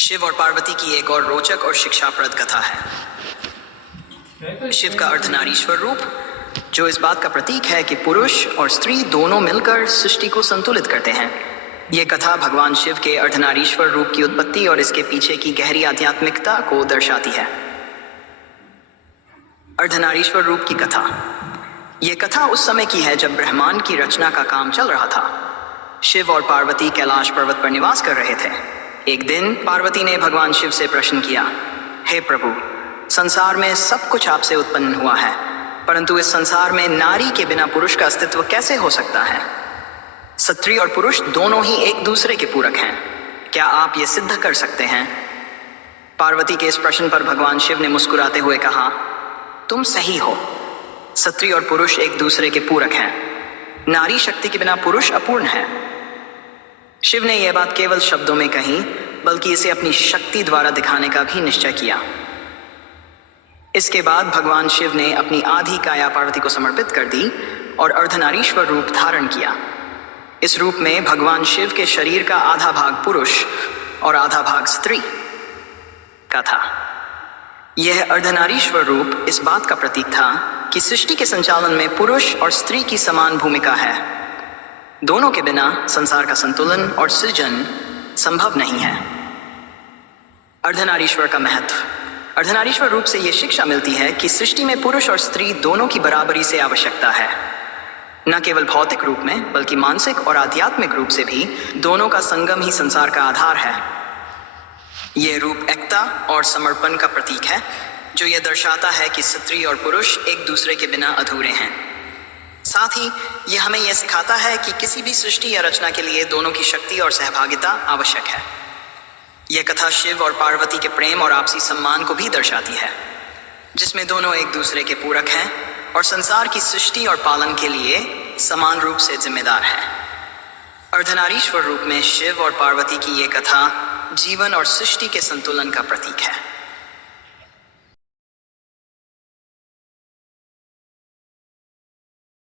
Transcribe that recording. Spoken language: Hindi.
शिव और पार्वती की एक और रोचक और शिक्षाप्रद कथा है। शिव का अर्धनारीश्वर रूप, जो इस बात का प्रतीक है कि पुरुष और स्त्री दोनों मिलकर सृष्टि को संतुलित करते हैं। ये कथा भगवान शिव के अर्धनारीश्वर रूप की उत्पत्ति और इसके पीछे की गहरी आध्यात्मिकता को दर्शाती है। अर्धनारीश्वर रूप की कथा। ये कथा उस समय की है जब ब्रह्मांड की रचना का काम चल रहा था। शिव और पार्वती कैलाश पर्वत पर निवास कर रहे थे। एक दिन पार्वती ने भगवान शिव से प्रश्न किया, हे प्रभु, संसार में सब कुछ आपसे उत्पन्न हुआ है, परंतु इस संसार में नारी के बिना पुरुष का अस्तित्व कैसे हो सकता है? स्त्री और पुरुष दोनों ही एक दूसरे के पूरक हैं। क्या आप ये सिद्ध कर सकते हैं? पार्वती के इस प्रश्न पर भगवान शिव ने मुस्कुराते हुए कहा, तुम सही हो। स्त्री और पुरुष एक दूसरे के पूरक हैं। नारी शक्ति के बिना पुरुष अपूर्ण है। शिव ने यह बात केवल शब्दों में कही, बल्कि इसे अपनी शक्ति द्वारा दिखाने का भी निश्चय किया। इसके बाद भगवान शिव ने अपनी आधी काया पार्वती को समर्पित कर दी और अर्धनारीश्वर रूप धारण किया। इस रूप में भगवान शिव के शरीर का आधा भाग पुरुष और आधा भाग स्त्री का था। यह अर्धनारीश्वर रूप इस बात का प्रतीक था कि सृष्टि के संचालन में पुरुष और स्त्री की समान भूमिका है। दोनों के बिना संसार का संतुलन और सृजन संभव नहीं है। अर्धनारीश्वर का महत्व। अर्धनारीश्वर रूप से यह शिक्षा मिलती है कि सृष्टि में पुरुष और स्त्री दोनों की बराबरी से आवश्यकता है। न केवल भौतिक रूप में, बल्कि मानसिक और आध्यात्मिक रूप से भी दोनों का संगम ही संसार का आधार है। यह रूप एकता और समर्पण का प्रतीक है, जो यह दर्शाता है कि स्त्री और पुरुष एक दूसरे के बिना अधूरे हैं। साथ ही यह हमें यह सिखाता है कि किसी भी सृष्टि या रचना के लिए दोनों की शक्ति और सहभागिता आवश्यक है। यह कथा शिव और पार्वती के प्रेम और आपसी सम्मान को भी दर्शाती है, जिसमें दोनों एक दूसरे के पूरक हैं और संसार की सृष्टि और पालन के लिए समान रूप से जिम्मेदार है। अर्धनारीश्वर रूप में शिव और पार्वती की यह कथा जीवन और सृष्टि के संतुलन का प्रतीक है।